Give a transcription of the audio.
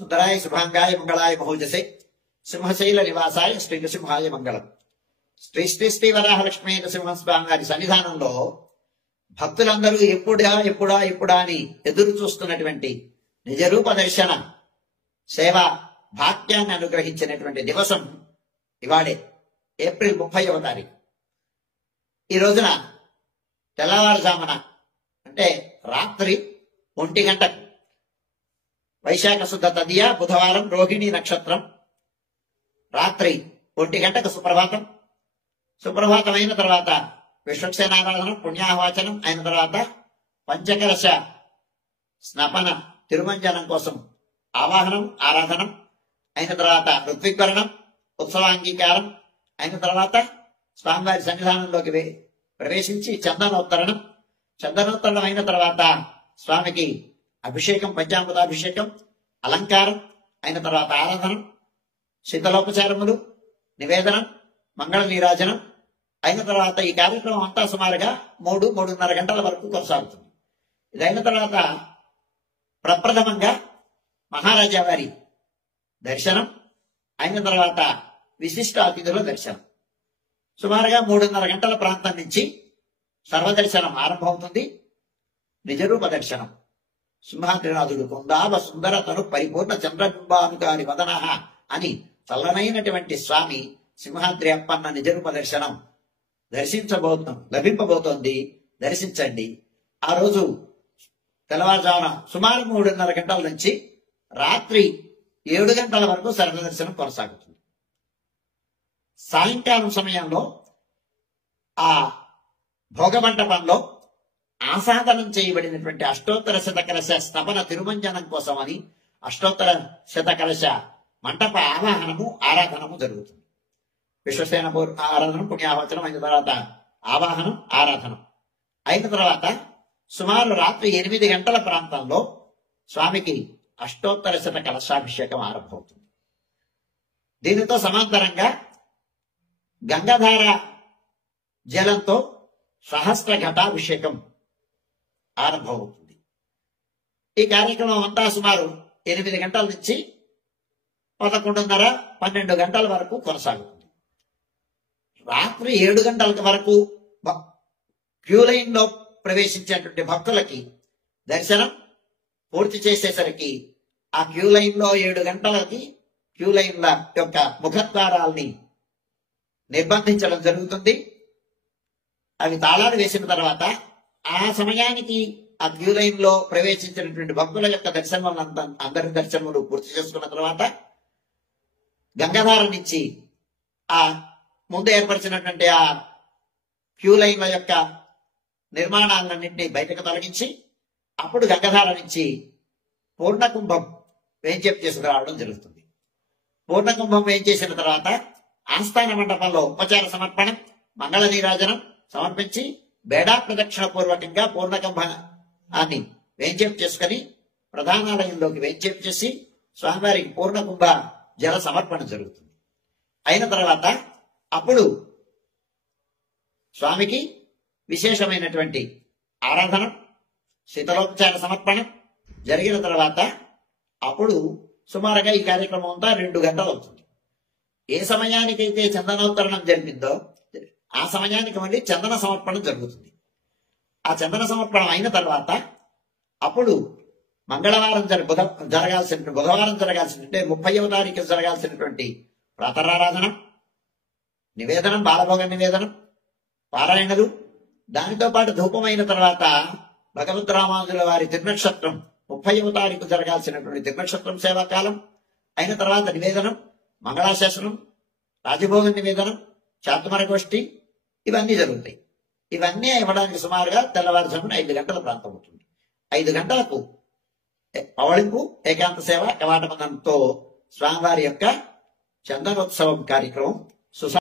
సుందరాయ శుభాంగాయ మంగళాయ మహోజసే సింహశైల నివాసాయ శ్రీ నృసింహాయ మంగళం. శ్రీ శ్రీ శ్రీ వరాహలక్ష్మీ నృసింహస్వామి వారి సన్నిధానంలో భక్తులందరూ ఎప్పుడా అని ఎదురు చూస్తున్నటువంటి నిజరూప దర్శన సేవా భాగ్యాన్ని అనుగ్రహించినటువంటి దివసం ఇవాడే, ఏప్రిల్ 30వ తారీఖు. ఈ రోజున తెల్లవారుజామున అంటే రాత్రి 1 గంటకు వైశాఖ శుద్ధ తదియ బుధవారం రోహిణి నక్షత్రం రాత్రి 1 గంటకు సుప్రభాతం. సుప్రభాతం అయిన తర్వాత విశ్వక్సేనారాధనం పుణ్యాహవాచనం అయిన తర్వాత పంచకలశ స్నపన తిరుమంజనం కోసం ఆవాహనం ఆరాధనం అయిన తర్వాత ఋత్విగ్వరణం ఉత్సవాంగీకారం అయిన తర్వాత స్వామివారి సన్నిధానంలోకి ప్రవేశించి చందనోత్తరణం. చందనోత్తరణం అయిన తర్వాత స్వామికి అభిషేకం, పంచామృతాభిషేకం, అలంకారం అయిన తర్వాత ఆరాధనం, శీతలోపచారములు, నివేదనం, మంగళ నీరాజనం అయిన తర్వాత ఈ కార్యక్రమం అంతా సుమారుగా 3-3:30 గంటల వరకు కొనసాగుతుంది. ఇదైన తర్వాత ప్రప్రథమంగా మహారాజా వారి దర్శనం అయిన తర్వాత విశిష్ట అతిథుల దర్శనం. సుమారుగా 3:30 గంటల ప్రాంతం నుంచి సర్వదర్శనం ఆరంభమవుతుంది. నిజరూప దర్శనం సింహాద్రినాథుడు కుందావ సుందర తను పరిపూర్ణ చంద్రబింబానుగారి వదన అని చల్లనైనటువంటి స్వామి సింహాద్రి అప్పన్న నిజరూప దర్శనం లభింపబోతోంది. దర్శించండి. ఆ రోజు తెల్లవారుజామున సుమారు 3:30 గంటల నుంచి రాత్రి 7 గంటల వరకు సర్వదర్శనం కొనసాగుతుంది. సాయంకాలం సమయంలో ఆ భోగమంటపంలో ఆసాదనం చేయబడినటువంటి అష్టోత్తర శతకలశ స్థపన తిరుమంజనం కోసమని అష్టోత్తర శతకలశ మంటప ఆవాహనము ఆరాధనము జరుగుతుంది. విశ్వసేన ఆరాధనం పుణ్యాహవచనం అయిన తర్వాత ఆవాహనం ఆరాధనం అయిన తర్వాత సుమారు రాత్రి 8 గంటల ప్రాంతంలో స్వామికి అష్టోత్తర శత కలశాభిషేకం ఆరంభమవుతుంది. దీనితో సమాంతరంగా గంగాధార జలంతో సహస్ర ఘటాభిషేకం ఆరంభమవుతుంది. ఈ కార్యక్రమం అంతా సుమారు 8 గంటల నుంచి 11:30-12 గంటల వరకు కొనసాగుతుంది. రాత్రి 7 గంటల వరకు క్యూ లైన్ లో ప్రవేశించేటువంటి భక్తులకి దర్శనం పూర్తి చేసేసరికి ఆ క్యూ లైన్ లో 7 గంటలకి క్యూ లైన్ల యొక్క ముఖద్వారాల్ని నిర్బంధించడం జరుగుతుంది. అవి తాళాలు వేసిన తర్వాత ఆ సమయానికి ఆ క్యూ లైన్ లో ప్రవేశించినటువంటి భక్తుల యొక్క దర్శనములంతా అందరి దర్శనములు పూర్తి చేసుకున్న తర్వాత గంగాధార నుంచి ఆ ముందు ఏర్పరిచినటువంటి ఆ క్యూ లైన్ల యొక్క నిర్మాణాలన్నింటినీ బయటకు తొలగించి అప్పుడు గంగాధార నుంచి పూర్ణకుంభం వేంచేపు చేసుకురావడం జరుగుతుంది. పూర్ణకుంభం వేంచేసిన తర్వాత ఆస్థాన మండపంలో ఉపచార సమర్పణం మంగళ నీరాజనం సమర్పించి బేడా ప్రదక్షిణ పూర్వకంగా పూర్ణకుంభాన్ని వేంచేపు చేసుకుని ప్రధానాలయంలోకి వేంచేపు చేసి స్వామివారికి పూర్ణకుంభ జల సమర్పణ జరుగుతుంది. అయిన తర్వాత అప్పుడు స్వామికి విశేషమైనటువంటి ఆరాధన శీతలోపచార సమర్పణం జరిగిన తర్వాత అప్పుడు సుమారుగా ఈ కార్యక్రమం అంతా 2 గంటలు అవుతుంది. ఏ సమయానికైతే చందనోత్తరణం జరిగిందో ఆ సమయానికి మళ్ళీ చందన సమర్పణం జరుగుతుంది. ఆ చందన సమర్పణం అయిన తర్వాత అప్పుడు మంగళవారం బుధవారం జరగాల్సినటువంటి 30వ తారీఖు జరగాల్సినటువంటి ప్రాతరారాధన, నివేదనం, బాలభోగ నివేదనం, పారాయణలు, దానితో పాటు ధూపమైన తర్వాత భగవంతు రామానుజుల వారి తిరునక్షత్రం 30వ తారీఖు జరగాల్సినటువంటి తిరునక్షత్రం సేవాకాలం అయిన తర్వాత నివేదనం, మంగళాశాసనం, రాజభోగ నివేదనం, చాతుమర గోష్ఠి ఇవన్నీ జరుగుతాయి. ఇవన్నీ ఇవ్వడానికి సుమారుగా తెల్లవారుజామున 5 గంటల ప్రాంతం అవుతుంది. 5 గంటలకు పవళింపు ఏకాంత సేవ కవాటమందంతో స్వామివారి యొక్క చందనోత్సవం కార్యక్రమం